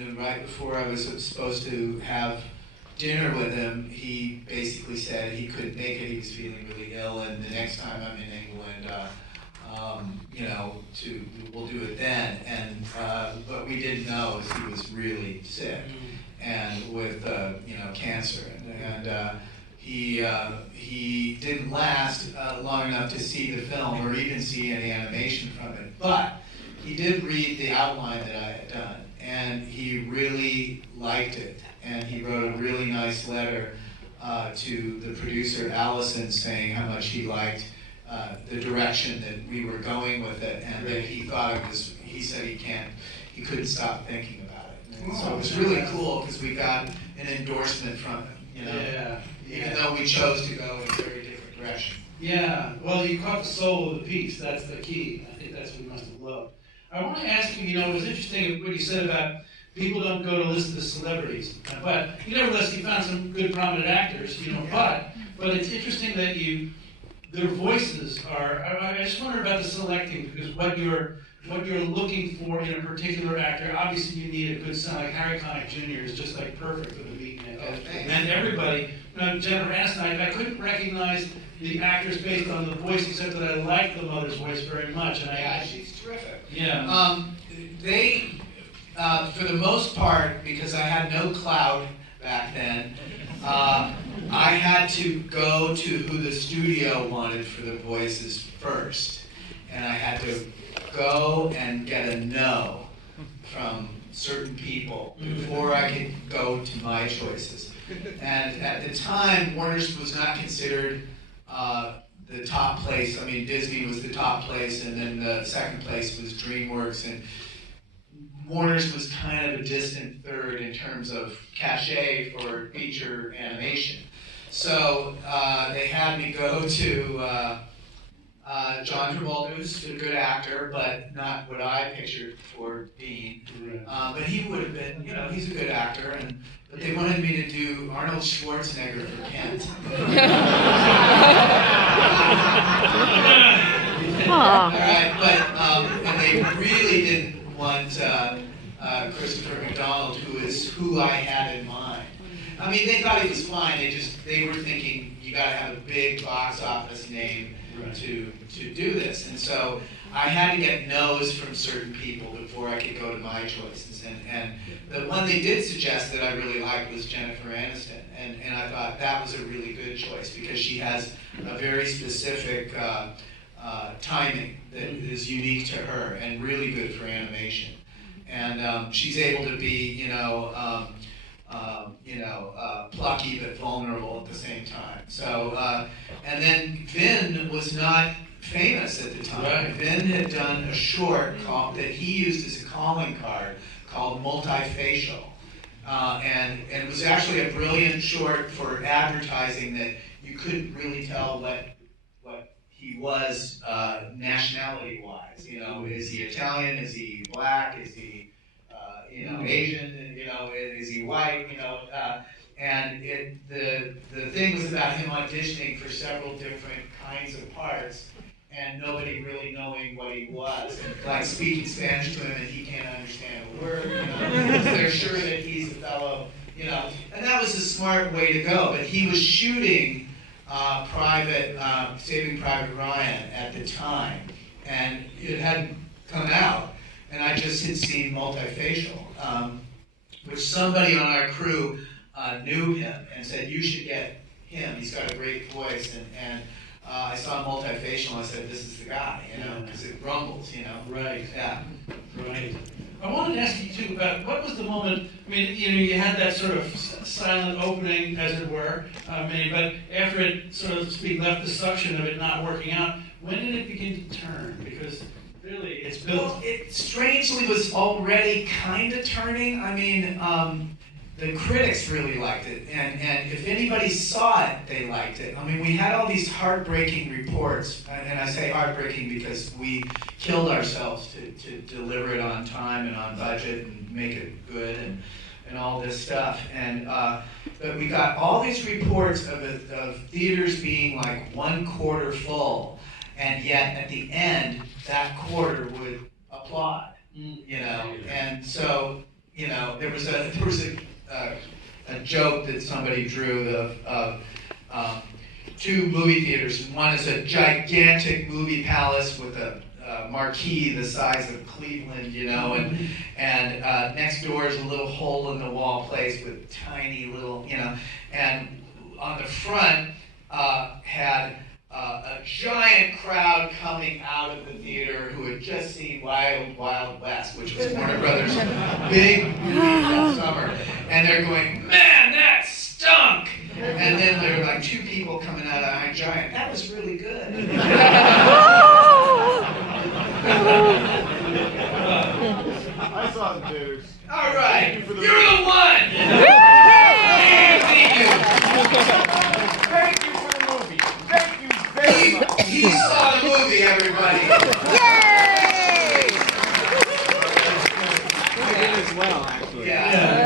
and right before I was supposed to have dinner with him, he basically said he couldn't make it. He was feeling really ill, and the next time I'm in England, we'll do it then. And what we didn't know is he was really sick and with cancer, and he didn't last long enough to see the film or even see any animation from it. But he did read the outline that I had done, and he really liked it. And he wrote a really nice letter to the producer, Allison, saying how much he liked the direction that we were going with it, and that he thought it was, he said he couldn't stop thinking about it. And so it was really cool because we got an endorsement from him, even though we chose to go in a very different direction. Yeah, well, you caught the soul of the piece. That's the key. I think that's what you must have loved. I want to ask you, it was interesting what you said about people don't go to listen to celebrities, but you nevertheless, you found some good prominent actors, but it's interesting that their voices are, I just wonder about the selecting, because what you're looking for in a particular actor, obviously you need a good sound, like Harry Connick Jr. is just like perfect for the Beatnik. And everybody, Jennifer Aniston, I couldn't recognize the actress based on the voice, except that I liked the mother's voice very much. And she's terrific. Yeah. They, for the most part, because I had no clout back then, I had to go to who the studio wanted for the voices first. And I had to go and get a no from certain people before I could go to my choices. And at the time, Warner's was not considered the top place. I mean, Disney was the top place, and then the second place was DreamWorks, and Warner's was kind of a distant third in terms of cachet for feature animation. So they had me go to John Travolta, who's a good actor, but not what I pictured for Dean. But he would have been, he's a good actor, but they wanted me to do Arnold Schwarzenegger for Kent. All right, but and they really didn't want Christopher McDonald, who I had in mind. I mean, they thought he was fine. They were thinking you got to have a big box office name to do this, and so I had to get no's from certain people before I could go to my choices. And the one they did suggest that I really liked was Jennifer Aniston, and I thought that was a really good choice because she has a very specific timing that is unique to her and really good for animation. And she's able to be, plucky but vulnerable at the same time. So, and then Vin was not famous at the time. Right. Vin had done a short that he used as a calling card called Multifacial. And it was actually a brilliant short for advertising that you couldn't really tell what he was nationality-wise. Is he Italian? Is he black? Is he Asian? Is he white? And the thing was about him auditioning for several different kinds of parts, and nobody really knowing what he was, and like speaking Spanish to him and he can't understand a word. Because they're sure that he's a fellow, And that was a smart way to go. But he was shooting Saving Private Ryan at the time, and it hadn't come out, and I just had seen Multifacial, which somebody on our crew knew him and said, you should get him, he's got a great voice, and I saw Multifacial and I said, this is the guy, because it rumbles, Right. Yeah. Right. I wanted to ask you too about what was the moment. I mean, you had that sort of silent opening, as it were. But after it, sort of speak, left the suction of it not working out, when did it begin to turn? Because really, it's built. Well, it strangely was already kind of turning. I mean, the critics really liked it, and if anybody saw it, they liked it. I mean, we had all these heartbreaking reports, and I say heartbreaking because we killed ourselves to deliver it on time and on budget and make it good and all this stuff. And but we got all these reports of theaters being like 1/4 full, and yet at the end, that quarter would applaud, And so you know, there was a joke that somebody drew of two movie theaters. One is a gigantic movie palace with a marquee the size of Cleveland, you know, and next door is a little hole in the wall place with tiny little, you know, and on the front had a giant crowd coming out of the theater who had just seen Wild Wild West, which was Warner Brothers' big movie that summer, and they're going, man, that stunk! And then there were like two people coming out of Iron Giant. That was really good. I saw the theaters. All right, you're the one. Thank you for the movie. Thank you very much. He saw the movie, everybody. I did as well, actually. Yeah.